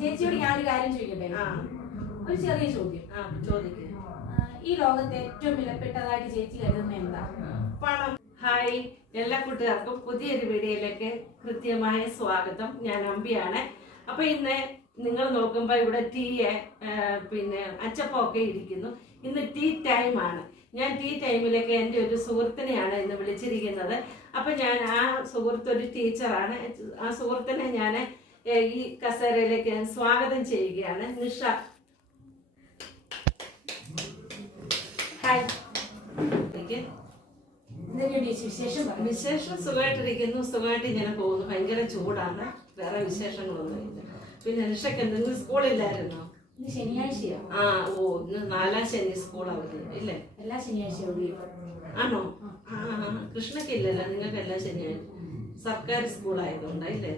ചേച്ചിയോട് ഞാൻ ഒരു കാര്യം ചോദിക്കട്ടെ? ഒരു ചെറിയ ചോദ്യം. ചോദിക്കുക. ഈ ലോകത്തെ ഏറ്റവും വിലപ്പെട്ടതായിട്ട് ചേച്ചി കരുതുന്ന എന്താ? പണം. ഹായ്, എല്ലാ കൂട്ടുകാർക്കും പുതിയൊരു വീഡിയോയിലേക്ക് കൃത്യമായ സ്വാഗതം. ഞാൻ അമ്പിയാണ്. അപ്പൊ ഇന്ന് നിങ്ങൾ നോക്കുമ്പോൾ ഇവിടെ പിന്നെ അച്ചപ്പൊക്കെ ഇരിക്കുന്നു. ഇന്ന് ടീ ടൈമാണ്. ഞാൻ ടീ ടൈമിലേക്ക് എൻ്റെ ഒരു സുഹൃത്തിനെയാണ് ഇന്ന് വിളിച്ചിരിക്കുന്നത്. അപ്പൊ ഞാൻ ആ സുഹൃത്ത് ഒരു ടീച്ചറാണ്. ആ സുഹൃത്തിനെ ഞാൻ ഈ കസേരയിലേക്ക് ഞാൻ സ്വാഗതം ചെയ്യുകയാണ്. നിഷ. ഹായ്. വിശേഷം സുഖമായിട്ടിരിക്കുന്നു. സുഖമായിട്ട് ഇങ്ങനെ പോകുന്നു. ഭയങ്കര ചൂടാണ്. വേറെ വിശേഷങ്ങളൊന്നുമില്ല. പിന്നെ നിഷയ്ക്ക് എന്തെങ്കിലും സ്കൂളില്ലായിരുന്നോ? ശനിയാഴ്ചയോ? ഇന്ന് 4ാം ശനി സ്കൂൾ അവധി ഇല്ലേ? എല്ലാ ശനിയാഴ്ചയും ആണോ? കൃഷ്ണയ്ക്ക് ഇല്ലല്ലോ. നിങ്ങൾക്ക് എല്ലാ ശനിയാഴ്ച സർക്കാർ സ്കൂളായതുകൊണ്ടല്ലേ?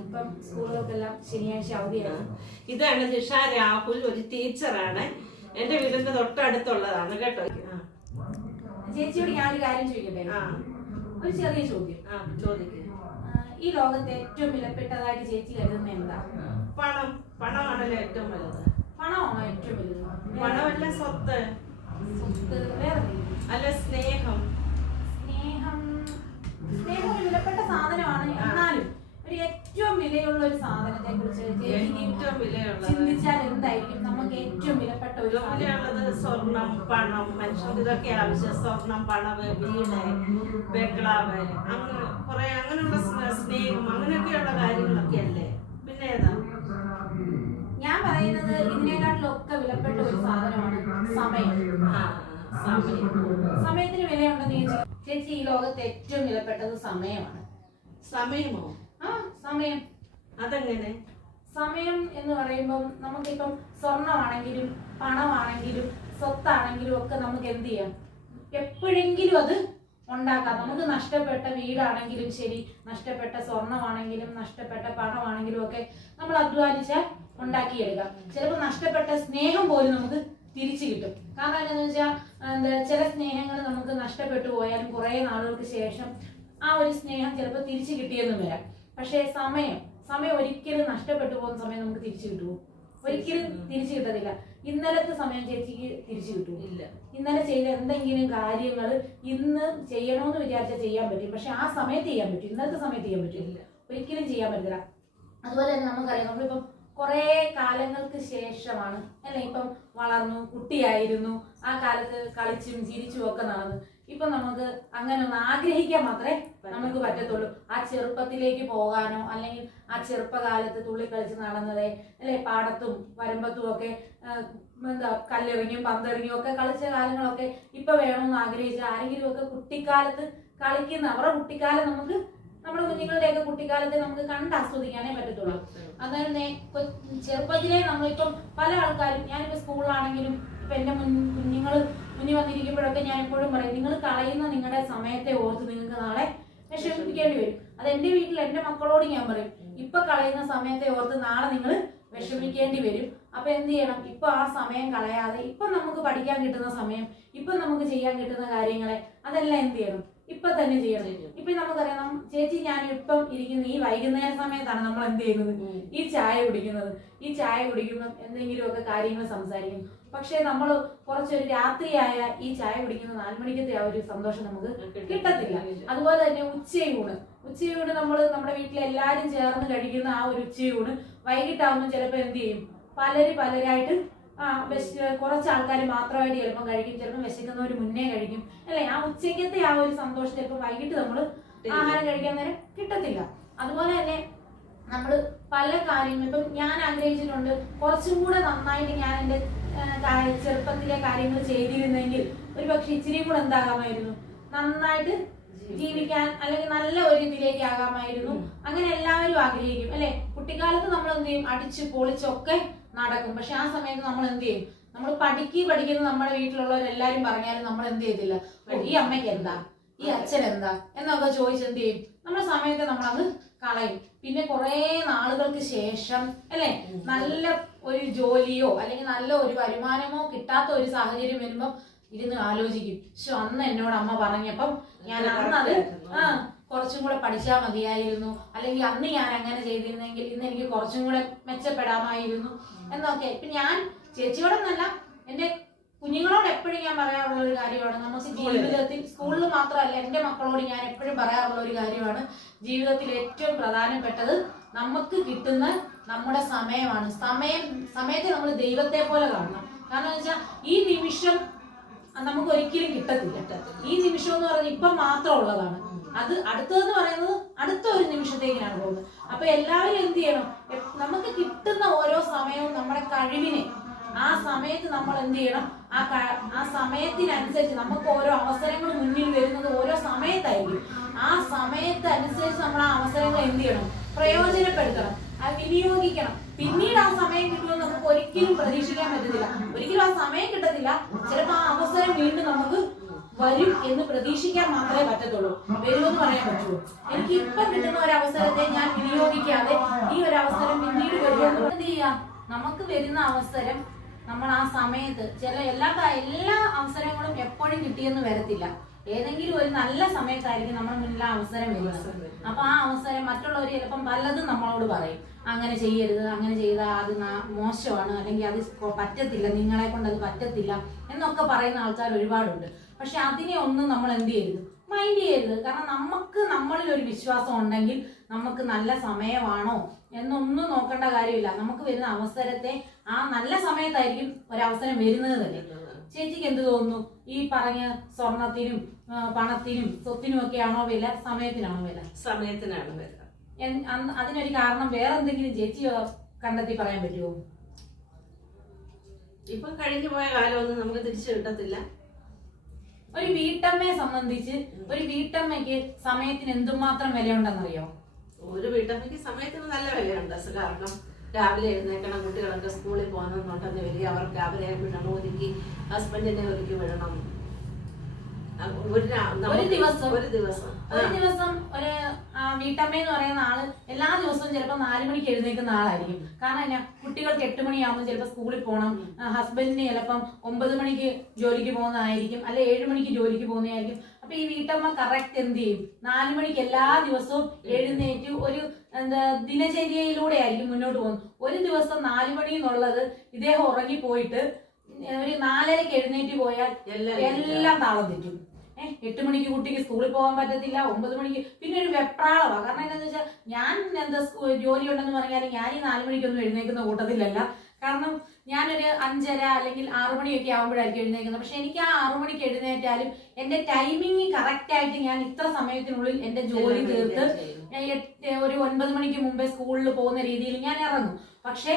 ഇപ്പം സ്കൂളുകൾക്കെല്ലാം ശനിയാഴ്ച അവധിയാണ്. ഇതാണ് നിഷ രാഹുൽ, ഒരു ടീച്ചറാണ്. എന്റെ വീടിന്റെ തൊട്ടടുത്തുള്ളതാണ് കേട്ടോ. ചേച്ചിയോട് ഞാൻ ഒരു കാര്യം ചോദിക്കട്ടെ? ഒരു ചെറിയ ചോദ്യം. ചോദിക്കുക. ഈ ലോകത്തെ ഏറ്റവും വിലപ്പെട്ടതായിട്ട് ചേച്ചി കരുതുന്ന എന്താ? പണം. പണമാണല്ലോ ഏറ്റവും വലുത്. പണമാണോ ഏറ്റവും വലുത്? പണമല്ല സ്വത്ത്. സ്വത്ത് വേറെ അല്ല സ്നേഹം. സ്നേഹം ഒരു വിലപ്പെട്ട സാധനമാണ്. എന്നാലും ഒരു ഏറ്റവും വിലയുള്ള ഒരു സാധനത്തെ കുറിച്ച് ഏറ്റവും വിലയുള്ളത് ചിന്തിച്ചാൽ എന്തായിരിക്കും നമുക്ക് ഏറ്റവും വിലപ്പെട്ട ഒരു വിലയുള്ളത്? സ്വർണം, പണം. മനുഷ്യർക്ക് ഇതൊക്കെ ആവശ്യം. സ്വർണം, പണം, വീട്, ബംഗ്ലാവ്, അങ്ങനെ കുറെ അങ്ങനെയുള്ള സ്നേഹം, അങ്ങനെയൊക്കെയുള്ള കാര്യങ്ങളൊക്കെ അല്ലേ. പിന്നെ ഏതാ? ഞാൻ പറയുന്നത് ഇതിനെക്കാട്ടിലൊക്കെ വിലപ്പെട്ട ഒരു സാധനമാണ് സമയം. സമയത്തിന് വിലയുണ്ടെന്ന് ചേച്ചി ഈ ലോകത്തെ ഏറ്റവും വിലപ്പെട്ടത് സമയമാണ്. സമയമോ? സമയം. അതെങ്ങനെ? സമയം എന്ന് പറയുമ്പം നമുക്കിപ്പം സ്വർണമാണെങ്കിലും പണമാണെങ്കിലും സ്വത്താണെങ്കിലും ഒക്കെ നമുക്ക് എന്ത് ചെയ്യാം? എപ്പോഴെങ്കിലും അത് ഉണ്ടാക്കാം. നമുക്ക് നഷ്ടപ്പെട്ട വീടാണെങ്കിലും ശരി, നഷ്ടപ്പെട്ട സ്വർണമാണെങ്കിലും നഷ്ടപ്പെട്ട പണമാണെങ്കിലും ഒക്കെ നമ്മൾ അധ്വാനിച്ചാൽ ഉണ്ടാക്കിയെടുക്കാം. ചിലപ്പോൾ നഷ്ടപ്പെട്ട സ്നേഹം പോലും നമുക്ക് തിരിച്ചു കിട്ടും. കാരണം എന്താണെന്ന് വെച്ചാൽ ചില സ്നേഹങ്ങൾ നമുക്ക് നഷ്ടപ്പെട്ടു പോയാലും കുറെ നാളുകൾക്ക് ശേഷം ആ ഒരു സ്നേഹം ചിലപ്പോൾ തിരിച്ചു കിട്ടിയെന്നും വരാം. പക്ഷേ സമയം ഒരിക്കലും നഷ്ടപ്പെട്ടു പോകുന്ന സമയം നമുക്ക് തിരിച്ചു കിട്ടുമോ? ഒരിക്കലും തിരിച്ചു കിട്ടത്തില്ല. ഇന്നലത്തെ സമയം ചേച്ചിക്ക് തിരിച്ചു കിട്ടുമോ? ഇല്ല. ഇന്നലെ ചെയ്ത എന്തെങ്കിലും കാര്യങ്ങൾ ഇന്ന് ചെയ്യണമെന്ന് വിചാരിച്ചാൽ ചെയ്യാൻ പറ്റും. പക്ഷെ ആ സമയത്ത് ചെയ്യാൻ പറ്റും, ഇന്നലത്തെ സമയത്ത് ചെയ്യാൻ പറ്റില്ല. ഒരിക്കലും ചെയ്യാൻ പറ്റില്ല. അതുപോലെ തന്നെ നമുക്കറിയാം, നമ്മളിപ്പം കുറെ കാലങ്ങൾക്ക് ശേഷമാണ് അല്ലെ ഇപ്പം വളർന്നു, കുട്ടിയായിരുന്നു, ആ കാലത്ത് കളിച്ചും ചിരിച്ചും ഒക്കെ നടന്നു. ഇപ്പൊ നമുക്ക് അങ്ങനെ ഒന്ന് ആഗ്രഹിക്കാൻ മാത്രമേ നമുക്ക് പറ്റത്തുള്ളൂ. ആ ചെറുപ്പത്തിലേക്ക് പോകാനോ അല്ലെങ്കിൽ ആ ചെറുപ്പകാലത്ത് തുള്ളിക്കളിച്ച് നടന്നതേ അല്ലെ, പാടത്തും വരമ്പത്തും ഒക്കെ കല്ലെറിഞ്ഞും പന്തെറിഞ്ഞും ഒക്കെ കളിച്ച കാലങ്ങളൊക്കെ ഇപ്പൊ വേണമെന്ന് ആഗ്രഹിച്ച ആരെങ്കിലും ഒക്കെ കുട്ടിക്കാലത്ത് കളിക്കുന്ന അവരുടെ കുട്ടിക്കാലം നമുക്ക് നമ്മുടെ കുഞ്ഞുങ്ങളുടെയൊക്കെ കുട്ടിക്കാലത്തെ നമുക്ക് കണ്ട് ആസ്വദിക്കാനേ പറ്റത്തുള്ളൂ. അതുപോലെ ചെറുപ്പത്തിലെ നമ്മളിപ്പം പല ആൾക്കാരും, ഞാനിപ്പോ സ്കൂളിലാണെങ്കിലും ഇപ്പൊ എന്റെ കുഞ്ഞുങ്ങൾ മുന്നിൽ വന്നിരിക്കുമ്പോഴൊക്കെ ഞാൻ എപ്പോഴും പറയും, നിങ്ങൾ കളയുന്ന നിങ്ങളുടെ സമയത്തെ ഓർത്ത് നിങ്ങൾക്ക് നാളെ വിഷമിപ്പിക്കേണ്ടി വരും. അത് എന്റെ വീട്ടിൽ എന്റെ മക്കളോട് ഞാൻ പറയും, ഇപ്പൊ കളയുന്ന സമയത്തെ ഓർത്ത് നാളെ നിങ്ങൾ വിഷമിക്കേണ്ടി വരും. അപ്പൊ എന്ത് ചെയ്യണം? ഇപ്പൊ ആ സമയം കളയാതെ ഇപ്പൊ നമുക്ക് പഠിക്കാൻ കിട്ടുന്ന സമയം, ഇപ്പൊ നമുക്ക് ചെയ്യാൻ കിട്ടുന്ന കാര്യങ്ങളെ അതെല്ലാം എന്ത് ചെയ്യണം? ഇപ്പൊ തന്നെ ചെയ്യണം. ഇപ്പൊ നമുക്കറിയാം, ചേച്ചി ഞാൻ ഇപ്പം ഇരിക്കുന്ന ഈ വൈകുന്നേര സമയത്താണ് നമ്മൾ എന്ത് ചെയ്യുന്നത്? ഈ ചായ കുടിക്കുന്നത്. ഈ ചായ കുടിക്കുമ്പോൾ എന്തെങ്കിലുമൊക്കെ കാര്യങ്ങൾ സംസാരിക്കും. പക്ഷെ നമ്മൾ കുറച്ചൊരു രാത്രിയായ ഈ ചായ കുടിക്കുന്ന 4 മണിക്കത്തെ ആ ഒരു സന്തോഷം നമുക്ക് കിട്ടത്തില്ല. അതുപോലെ തന്നെ ഉച്ചയൂണ് നമ്മൾ നമ്മുടെ വീട്ടിലെ എല്ലാരും ചേർന്ന് കഴിക്കുന്ന ആ ഒരു ഉച്ചയൂണ് വൈകിട്ടാവുമ്പോൾ ചിലപ്പോൾ എന്ത് ചെയ്യും? പലരായിട്ട് കുറച്ച് ആൾക്കാർ മാത്രമായിട്ട് ചിലപ്പോൾ കഴിക്കും, ചിലപ്പോൾ വിശക്കുന്നവർ മുന്നേ കഴിക്കും അല്ലെ. ആ ഉച്ചയ്ക്കത്തെ ആ ഒരു സന്തോഷം ചിലപ്പോൾ വൈകിട്ട് നമ്മൾ ആഹാരം കഴിക്കാൻ നേരം കിട്ടത്തില്ല. അതുപോലെ തന്നെ നമ്മൾ പല കാര്യങ്ങളും ഇപ്പം ഞാൻ ആഗ്രഹിച്ചിട്ടുണ്ട്, കുറച്ചും കൂടെ നന്നായിട്ട് ഞാൻ എൻ്റെ ചെറുപ്പത്തിലെ കാര്യങ്ങൾ ചെയ്തിരുന്നെങ്കിൽ ഒരു പക്ഷെ ഇച്ചിരിയും കൂടെ എന്താകാമായിരുന്നു, നന്നായിട്ട് ജീവിക്കാൻ അല്ലെങ്കിൽ നല്ല ഒരു ഇതിലേക്ക് ആകാമായിരുന്നു. അങ്ങനെ എല്ലാവരും ആഗ്രഹിക്കും അല്ലെ. കുട്ടിക്കാലത്ത് നമ്മൾ എന്ത് ചെയ്യും? അടിച്ച് പൊളിച്ചൊക്കെ നടക്കും. പക്ഷെ ആ സമയത്ത് നമ്മൾ എന്ത് ചെയ്യും? നമ്മൾ പഠിക്കുന്നത് നമ്മുടെ വീട്ടിലുള്ളവരെല്ലാരും പറഞ്ഞാലും നമ്മൾ എന്ത് ചെയ്തില്ല, ഈ അമ്മയ്ക്ക് എന്താ, ഈ അച്ഛൻ എന്താ എന്നൊക്കെ ചോദിച്ച് എന്ത് ചെയ്യും? നമ്മുടെ സമയത്ത് നമ്മളത് കളയും. പിന്നെ കുറെ നാളുകൾക്ക് ശേഷം അല്ലെ നല്ല ഒരു ജോലിയോ അല്ലെങ്കിൽ നല്ല ഒരു വരുമാനമോ കിട്ടാത്ത ഒരു സാഹചര്യം വരുമ്പോ ഇരുന്ന് ആലോചിക്കും, അന്ന് എന്നോട് അമ്മ പറഞ്ഞപ്പം ഞാൻ അന്നത് കുറച്ചും കൂടെ പഠിച്ചാൽ മതിയായിരുന്നു, അല്ലെങ്കിൽ അന്ന് ഞാൻ അങ്ങനെ ചെയ്തിരുന്നെങ്കിൽ ഇന്ന് എനിക്ക് കുറച്ചും കൂടെ മെച്ചപ്പെടാമായിരുന്നു എന്നൊക്കെ. ഇപ്പൊ ഞാൻ ചേച്ചിയോടൊന്നല്ല, എന്റെ കുഞ്ഞുങ്ങളോട് എപ്പോഴും ഞാൻ പറയാറുള്ള ഒരു കാര്യമാണ്, നമുക്ക് ജീവിതത്തിൽ, സ്കൂളിൽ മാത്രമല്ല എന്റെ മക്കളോട് ഞാൻ എപ്പോഴും പറയാറുള്ള ഒരു കാര്യമാണ്, ജീവിതത്തിൽ ഏറ്റവും പ്രധാനപ്പെട്ടത് നമുക്ക് കിട്ടുന്ന നമ്മുടെ സമയമാണ്. സമയത്തെ നമ്മൾ ദൈവത്തെ പോലെ കാണണം. കാരണം എന്ന് വെച്ചാൽ ഈ നിമിഷം നമുക്ക് ഒരിക്കലും കിട്ടത്തില്ല. ഈ നിമിഷം എന്ന് പറഞ്ഞാൽ ഇപ്പം മാത്രം ഉള്ളതാണ്. അത് അടുത്തതെന്ന് പറയുന്നത് അടുത്ത ഒരു നിമിഷത്തേക്കാണ് പോകുന്നത്. അപ്പൊ എല്ലാവരും എന്ത് ചെയ്യണം, നമുക്ക് കിട്ടുന്ന ഓരോ സമയവും നമ്മുടെ കഴിവിനെ, ആ സമയത്ത് നമ്മൾ എന്ത് ചെയ്യണം, ആ സമയത്തിനനുസരിച്ച് നമുക്ക് ഓരോ അവസരങ്ങൾ മുന്നിൽ വരുന്നത് ഓരോ സമയത്തായിരിക്കും. ആ സമയത്തനുസരിച്ച് നമ്മൾ ആ അവസരങ്ങൾ എന്ത് ചെയ്യണം, പ്രയോജനപ്പെടുത്തണം, അത് വിനിയോഗിക്കണം. പിന്നീട് ആ സമയം കിട്ടുമെന്ന് നമുക്ക് ഒരിക്കലും പ്രതീക്ഷിക്കാൻ പറ്റത്തില്ല. ഒരിക്കലും ആ സമയം കിട്ടത്തില്ല. ചിലപ്പോൾ ആ അവസരം വീണ്ടും നമുക്ക് വരും എന്ന് പ്രതീക്ഷിക്കാൻ മാത്രമേ പറ്റത്തുള്ളൂ. വരുമെന്ന് പറയാൻ പറ്റുള്ളൂ. എനിക്ക് ഇപ്പം കിട്ടുന്ന ഒരു അവസരത്തെ ഞാൻ വിനിയോഗിക്കാതെ ഈ ഒരു അവസരം പിന്നീട് വരുമെന്ന് എന്ത് ചെയ്യാം, നമുക്ക് വരുന്ന അവസരം നമ്മൾ ആ സമയത്ത്, എല്ലാ അവസരങ്ങളും എപ്പോഴും കിട്ടിയെന്ന് വരത്തില്ല. ഏതെങ്കിലും ഒരു നല്ല സമയത്തായിരിക്കും നമ്മുടെ മുന്നിൽ ആ അവസരം വരുന്നത്. അപ്പൊ ആ അവസരം മറ്റുള്ളവർ ചിലപ്പം പലതും നമ്മളോട് പറയും, അങ്ങനെ ചെയ്യരുത്, അങ്ങനെ ചെയ്താൽ അത് മോശമാണ്, അല്ലെങ്കിൽ അത് പറ്റത്തില്ല, നിങ്ങളെ കൊണ്ട് അത് പറ്റത്തില്ല എന്നൊക്കെ പറയുന്ന ആൾക്കാർ ഒരുപാടുണ്ട്. പക്ഷെ അതിനെ ഒന്നും നമ്മൾ എന്ത് ചെയ്യരുത്, മൈൻഡ് ചെയ്യരുത്. കാരണം നമുക്ക് നമ്മളിൽ ഒരു വിശ്വാസം ഉണ്ടെങ്കിൽ നമുക്ക് നല്ല സമയമാണോ എന്നൊന്നും നോക്കേണ്ട കാര്യമില്ല. നമുക്ക് വരുന്ന അവസരത്തെ ആ നല്ല സമയത്തായിരിക്കും ഒരവസരം വരുന്നത് തന്നെ. ചേച്ചിക്ക് എന്ത് തോന്നുന്നു, ഈ പറഞ്ഞ സ്വർണത്തിനും പണത്തിനും സ്വത്തിനും ഒക്കെയാണോ വില, സമയത്തിനാണോ വില? സമയത്തിനാണ് വില. അതിനൊരു കാരണം വേറെ എന്തെങ്കിലും ചേച്ചി കണ്ടെത്തി പറയാൻ പറ്റുമോ? ഇപ്പൊ കഴിഞ്ഞു പോയ കാലമൊന്നും നമുക്ക് തിരിച്ചു കിട്ടത്തില്ല. ഒരു വീട്ടമ്മയെ സംബന്ധിച്ച് ഒരു വീട്ടമ്മയ്ക്ക് സമയത്തിന് എന്തുമാത്രം വിലയുണ്ടെന്നറിയോ? ഒരു വീട്ടമ്മയ്ക്ക് സമയത്തിന് നല്ല വിലയുണ്ട്. കാരണം രാവിലെ എഴുന്നേക്കണം, കുട്ടികളൊക്കെ സ്കൂളിൽ പോകണമെന്നുണ്ടെന്ന് വലിയ അവർക്ക് അവരെ വിടണം, ഒരുക്കി ഹസ്ബൻഡിനെ ഒരുക്കി വിടണം. ഒരു ദിവസം ഒരു വീട്ടമ്മ എന്ന് പറയുന്ന ആള് എല്ലാ ദിവസവും ചിലപ്പോൾ 4 മണിക്ക് എഴുന്നേൽക്കുന്ന ആളായിരിക്കും. കാരണം എന്നാ, കുട്ടികൾക്ക് 8 മണിയാകുമ്പോൾ ചിലപ്പോൾ സ്കൂളിൽ പോകണം, ഹസ്ബൻഡിന് ചിലപ്പം 9 മണിക്ക് ജോലിക്ക് പോകുന്നതായിരിക്കും, അല്ലെ 7 മണിക്ക് ജോലിക്ക് പോകുന്നതായിരിക്കും. അപ്പൊ ഈ വീട്ടമ്മ കറക്റ്റ് എന്ത് ചെയ്യും, 4 മണിക്ക് എല്ലാ ദിവസവും എഴുന്നേറ്റ് ഒരു ദിനചര്യയിലൂടെ ആയിരിക്കും മുന്നോട്ട് പോകുന്നത്. ഒരു ദിവസം 4 മണി എന്നുള്ളത് ഇദ്ദേഹം ഉറങ്ങിപ്പോയിട്ട് ഒരു 4:30ക്ക് എഴുന്നേറ്റ് പോയാൽ എല്ലാം താളം തെറ്റും. 8 മണിക്ക് കുട്ടിക്ക് സ്കൂളിൽ പോകാൻ പറ്റത്തില്ല, 9 മണിക്ക് പിന്നെ ഒരു വെപ്രാളമാണ്. കാരണം എന്താണെന്ന് വെച്ചാൽ ഞാൻ ജോലി ഉണ്ടെന്ന് പറഞ്ഞാൽ ഞാൻ ഈ 4 മണിക്കൊന്നും എഴുന്നേക്കുന്ന കൂട്ടത്തിലല്ല. കാരണം ഞാനൊരു 5:30 അല്ലെങ്കിൽ 6 മണിയൊക്കെ ആകുമ്പോഴായിരിക്കും എഴുന്നേക്കുന്നത്. പക്ഷെ എനിക്ക് ആ 6 മണിക്ക് എഴുന്നേറ്റാലും എന്റെ ടൈമിങ് കറക്റ്റ് ആയിട്ട് ഞാൻ ഇത്ര സമയത്തിനുള്ളിൽ എന്റെ ജോലി തീർത്ത് ഒരു 9 മണിക്ക് മുമ്പേ സ്കൂളിൽ പോകുന്ന രീതിയിൽ ഞാൻ ഇറങ്ങും. പക്ഷെ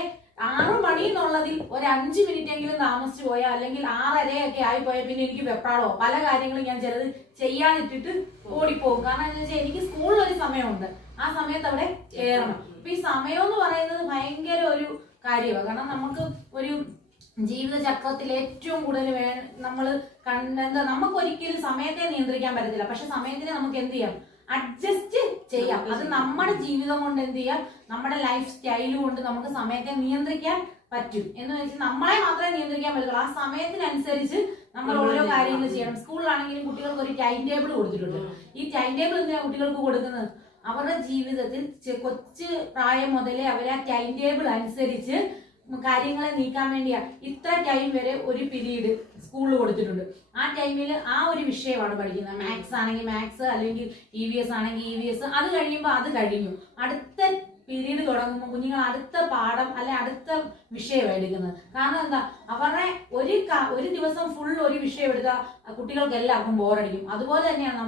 6 മണി എന്നുള്ളതിൽ ഒരു 5 മിനിറ്റ് എങ്കിലും താമസിച്ചു പോയാൽ, അല്ലെങ്കിൽ 6:30 ആയിപ്പോയാൽ പിന്നെ എനിക്ക് വെപ്രാളോ പല കാര്യങ്ങളും ഞാൻ ചിലത് ചെയ്യാനിട്ടിട്ട് ഓടിപ്പോകും. കാരണം എന്താ വെച്ചാൽ എനിക്ക് സ്കൂളിൽ ഒരു സമയമുണ്ട്, ആ സമയത്ത് അവിടെ കയറണം. അപ്പൊ ഈ സമയം എന്ന് പറയുന്നത് ഭയങ്കര ഒരു കാര്യമാണ്. കാരണം നമുക്ക് ഒരു ജീവിത ചക്രത്തിൽ ഏറ്റവും കൂടുതൽ നമ്മൾ നമുക്ക് ഒരിക്കലും സമയത്തെ നിയന്ത്രിക്കാൻ പറ്റത്തില്ല. പക്ഷെ സമയത്തിനെ നമുക്ക് എന്ത് ചെയ്യാം, അഡ്ജസ്റ്റ് ചെയ്യാം. അത് നമ്മുടെ ജീവിതം കൊണ്ട് എന്ത് ചെയ്യാം, നമ്മുടെ ലൈഫ് സ്റ്റൈൽ കൊണ്ട് നമുക്ക് സമയത്തെ നിയന്ത്രിക്കാൻ പറ്റും. എന്ന് വെച്ചാൽ നമ്മളെ മാത്രമേ നിയന്ത്രിക്കാൻ പറ്റുള്ളൂ. ആ സമയത്തിനനുസരിച്ച് നമ്മൾ ഓരോ കാര്യങ്ങൾ ചെയ്യണം. സ്കൂളിലാണെങ്കിലും കുട്ടികൾക്ക് ഒരു ടൈം ടേബിൾ കൊടുത്തിട്ടുണ്ട്. ഈ ടൈം ടേബിൾ എന്തിനാണ് കുട്ടികൾക്ക് കൊടുക്കുന്നത്? അവരുടെ ജീവിതത്തിൽ കൊച്ചു പ്രായം മുതലേ അവർ ആ ടൈം ടേബിൾ അനുസരിച്ച് കാര്യങ്ങളെ നീക്കാൻ വേണ്ടിയാ ഇത്ര ടൈം വരെ ഒരു പീരീഡ് സ്കൂളിൽ കൊടുത്തിട്ടുണ്ട്. ആ ടൈമിൽ ആ ഒരു വിഷയമാണ് പഠിക്കുന്നത്. മാത്സ് ആണെങ്കിൽ മാത്സ്, അല്ലെങ്കിൽ EVS ആണെങ്കിൽ EVS. അത് കഴിയുമ്പോൾ അത് കഴിഞ്ഞു. അടുത്ത പീരീഡ് തുടങ്ങുമ്പോൾ കുഞ്ഞുങ്ങൾ അടുത്ത പാഠം അല്ലെ അടുത്ത വിഷയം എടുക്കുന്നത്. കാരണം എന്താ, അവരുടെ ഒരു ദിവസം ഫുൾ ഒരു വിഷയം എടുത്താൽ കുട്ടികൾക്ക് എല്ലാവർക്കും ബോറടിക്കും. അതുപോലെ തന്നെയാണ്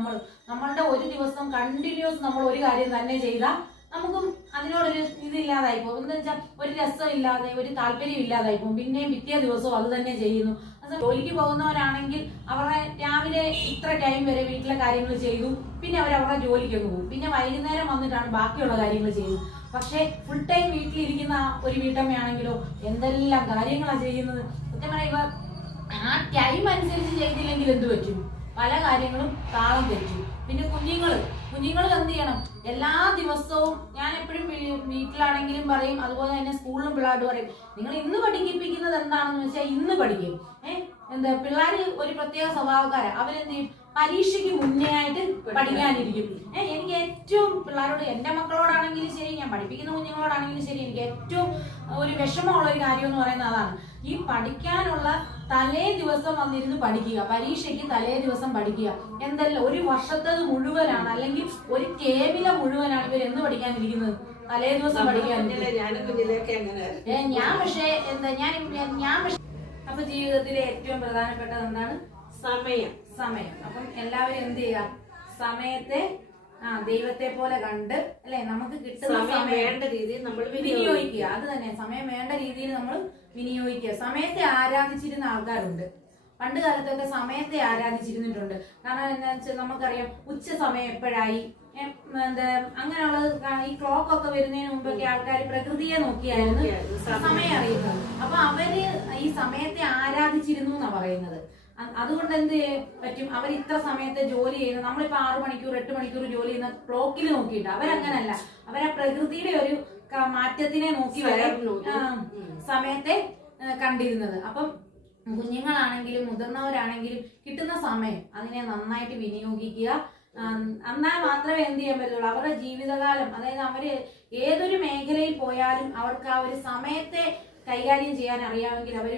നമ്മളുടെ ഒരു ദിവസം കണ്ടിന്യൂസ് നമ്മൾ ഒരു കാര്യം തന്നെ ചെയ്താൽ നമുക്കും അതിനോടൊരു ഇതില്ലാതായി പോകും. എന്താ വെച്ചാൽ ഒരു രസം ഇല്ലാതെ, ഒരു താല്പര്യം ഇല്ലാതായി പോകും. പിന്നെയും പിറ്റേ ദിവസവും അത് തന്നെ ചെയ്യുന്നു. ജോലിക്ക് പോകുന്നവരാണെങ്കിൽ അവരുടെ രാവിലെ ഇത്ര ടൈം വരെ വീട്ടിലെ കാര്യങ്ങൾ ചെയ്തു, പിന്നെ അവരുടെ ജോലിക്കൊക്കെ പോകും. പിന്നെ വൈകുന്നേരം വന്നിട്ടാണ് ബാക്കിയുള്ള കാര്യങ്ങൾ ചെയ്യുന്നത്. പക്ഷെ ഫുൾ ടൈം വീട്ടിലിരിക്കുന്ന ഒരു വീട്ടമ്മയാണെങ്കിലോ എന്തെല്ലാം കാര്യങ്ങളാണ് ചെയ്യുന്നത്. സത്യം പറയുക, ആ ടൈം അനുസരിച്ച് ചെയ്തില്ലെങ്കിൽ എന്ത് പറ്റും, പല കാര്യങ്ങളും താളം തെറ്റും. പിന്നെ കുഞ്ഞുങ്ങൾ എന്ത് ചെയ്യണം, എല്ലാ ദിവസവും ഞാൻ എപ്പോഴും വീട്ടിലാണെങ്കിലും പറയും, അതുപോലെ തന്നെ സ്കൂളിലും പിള്ളേരോട് പറയും, നിങ്ങൾ ഇന്ന് പഠിപ്പിക്കുന്നത് എന്താണെന്ന് വെച്ചാൽ ഇന്ന് പഠിക്കും. പിള്ളേർ ഒരു പ്രത്യേക സ്വഭാവക്കാരാണ്. അവരെന്ത് ചെയ്യും, പരീക്ഷയ്ക്ക് മുന്നേ ആയിട്ട് പഠിക്കാനിരിക്കും. എനിക്ക് ഏറ്റവും പിള്ളേരോട്, എന്റെ മക്കളോടാണെങ്കിലും ശരി, ഞാൻ പഠിപ്പിക്കുന്ന കുഞ്ഞുങ്ങളോടാണെങ്കിലും ശരി, എനിക്ക് ഏറ്റവും ഒരു വിഷമമുള്ള ഒരു കാര്യം എന്ന് പറയുന്നത് അതാണ്. ഈ പഠിക്കാനുള്ള തലേ ദിവസം വന്നിരുന്ന് പഠിക്കുക, പരീക്ഷയ്ക്ക് തലേ ദിവസം പഠിക്കുക. എന്തെല്ലാം ഒരു വർഷത്തത് മുഴുവനാണ്, അല്ലെങ്കിൽ ഒരു കേവില മുഴുവനാണ് ഇവർ എന്ന് പഠിക്കാനിരിക്കുന്നത്, തലേ ദിവസം പഠിക്കാൻ. ഞാൻ പക്ഷേ അപ്പൊ ജീവിതത്തിലെ ഏറ്റവും പ്രധാനപ്പെട്ടത് എന്താണ്? സമയം. അപ്പം എല്ലാവരും എന്ത് ചെയ്യുക? സമയത്തെ ദൈവത്തെ പോലെ കണ്ട്, അല്ലെ, നമുക്ക് കിട്ടുന്ന സമയം വേണ്ട രീതിയിൽ നമ്മൾ വിനിയോഗിക്കുക. അത് തന്നെ, സമയം വേണ്ട രീതിയിൽ നമ്മൾ വിനിയോഗിക്കുക. സമയത്തെ ആരാധിച്ചിരുന്ന ആൾക്കാരുണ്ട്. പണ്ട് കാലത്തൊക്കെ സമയത്തെ ആരാധിച്ചിരുന്നിട്ടുണ്ട്. കാരണം എന്താ വെച്ചാൽ നമുക്കറിയാം ഉച്ച സമയം എപ്പോഴായി, അങ്ങനെയുള്ളത്. ഈ ക്ലോക്ക് ഒക്കെ വരുന്നതിന് മുമ്പൊക്കെ ആൾക്കാർ പ്രകൃതിയെ നോക്കിയായിരുന്നു സമയം അറിയുന്നത്. അപ്പൊ അവര് ഈ സമയത്തെ ആരാധിച്ചിരുന്നു എന്നാ പറയുന്നത്. അതുകൊണ്ട് എന്ത് പറ്റും? അവർ ഇത്ര സമയത്തെ ജോലി ചെയ്യുന്നത്, നമ്മളിപ്പോ 6 മണിക്കൂർ 8 മണിക്കൂർ ജോലി ചെയ്യുന്ന ക്ലോക്കിൽ നോക്കിയിട്ട്, അവരങ്ങനല്ല. അവരാ പ്രകൃതിയുടെ ഒരു മാറ്റത്തിനെ നോക്കി വരെ സമയത്തെ കണ്ടിരുന്നത്. അപ്പം കുഞ്ഞുങ്ങളാണെങ്കിലും മുതിർന്നവരാണെങ്കിലും കിട്ടുന്ന സമയം അതിനെ നന്നായിട്ട് വിനിയോഗിക്കുക. എന്നാൽ മാത്രമേ എന്ത് ചെയ്യാൻ പറ്റുള്ളൂ? അവരുടെ ജീവിതകാലം, അതായത് അവര് ഏതൊരു മേഖലയിൽ പോയാലും അവർക്ക് ആ ഒരു സമയത്തെ കൈകാര്യം ചെയ്യാൻ അറിയാമെങ്കിൽ അവർ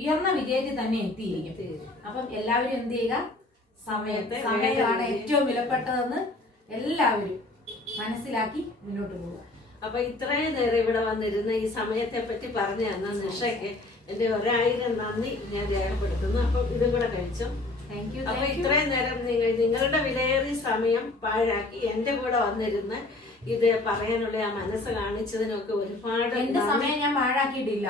ഉയർന്ന വിജയത്തിൽ തന്നെ എത്തിയിരിക്കും. അപ്പം എല്ലാവരും എന്ത് ചെയ്യുക? സമയമാണ് ഏറ്റവും വിലപ്പെട്ടതെന്ന് എല്ലാവരും മനസ്സിലാക്കി മുന്നോട്ട് പോവുക. അപ്പൊ ഇത്രയും നേരം ഇവിടെ വന്നിരുന്ന ഈ സമയത്തെ പറ്റി പറഞ്ഞു തന്ന നിഷയ്ക്ക് എന്റെ 1000 നന്ദി ഞാൻ രേഖപ്പെടുത്തുന്നു. അപ്പൊ ഇതും കൂടെ കഴിച്ചോ. Thank you. അപ്പൊ ഇത്രയും നേരം നിങ്ങളുടെ വിലയേറിയ സമയം പാഴാക്കി എന്റെ കൂടെ വന്നിരുന്ന് ഇത് പറയാനുള്ള ആ മനസ്സ് കാണിച്ചതിനൊക്കെ ഒരുപാട്. എന്റെ സമയം ഞാൻ പാഴാക്കിയിട്ടില്ല.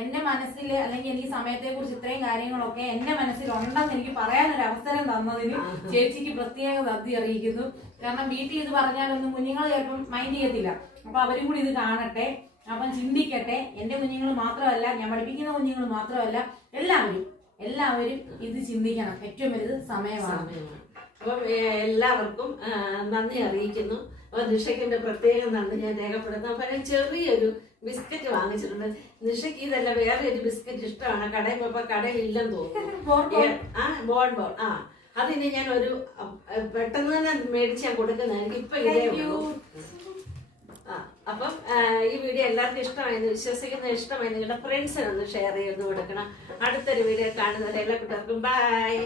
എന്റെ മനസ്സിൽ, അല്ലെങ്കിൽ എനിക്ക് സമയത്തെ കുറിച്ച് ഇത്രയും കാര്യങ്ങളൊക്കെ എന്റെ മനസ്സിൽ ഉണ്ടെന്ന് എനിക്ക് പറയാനൊരു അവസരം തന്നതിന് ചേച്ചിക്ക് പ്രത്യേക നന്ദി അറിയിക്കുന്നു. കാരണം വീട്ടിൽ ഇത് പറഞ്ഞാലൊന്നും കുഞ്ഞുങ്ങൾ ചിലപ്പം മൈൻഡ് ചെയ്യത്തില്ല. അപ്പൊ അവരും കൂടി ഇത് കാണട്ടെ, അപ്പം ചിന്തിക്കട്ടെ. എന്റെ കുഞ്ഞുങ്ങൾ മാത്രമല്ല, ഞാൻ പഠിപ്പിക്കുന്ന കുഞ്ഞുങ്ങൾ മാത്രമല്ല, എല്ലാവരും ഇത് ചിന്തിക്കണം. ഏറ്റവും വലുത് സമയമാണ്. അപ്പം എല്ലാവർക്കും നന്ദി അറിയിക്കുന്നു. അപ്പൊ നിഷയ്ക്കിന്റെ പ്രത്യേകം നന്ദി ഞാൻ രേഖപ്പെടുത്തുന്നു. അപ്പൊ ഞാൻ ചെറിയൊരു ബിസ്ക്കറ്റ് വാങ്ങിച്ചിട്ടുണ്ട്. നിഷയ്ക്ക് ഇതല്ല, വേറെ ഒരു ബിസ്ക്കറ്റ് ഇഷ്ടമാണ്. കടയിൽ പോയപ്പോ കടയിൽ ഇല്ലെന്ന് തോന്നുന്നു. ബോൺ അതിന് ഞാൻ ഒരു പെട്ടെന്ന് തന്നെ മേടിച്ച് ഞാൻ കൊടുക്കുന്നതായിരിക്കും. ഇപ്പൊ ഇതേ ഉള്ളൂ. അപ്പം ഈ വീഡിയോ എല്ലാവർക്കും ഇഷ്ടമായെന്ന് വിശ്വസിക്കുന്ന, ഇഷ്ടമായി നിങ്ങളുടെ ഫ്രണ്ട്സിനൊന്ന് ഷെയർ ചെയ്ത് കൊടുക്കണം. അടുത്തൊരു വീഡിയോ കാണുന്നത് എല്ലാ കൂട്ടുകാർക്കും ബൈ.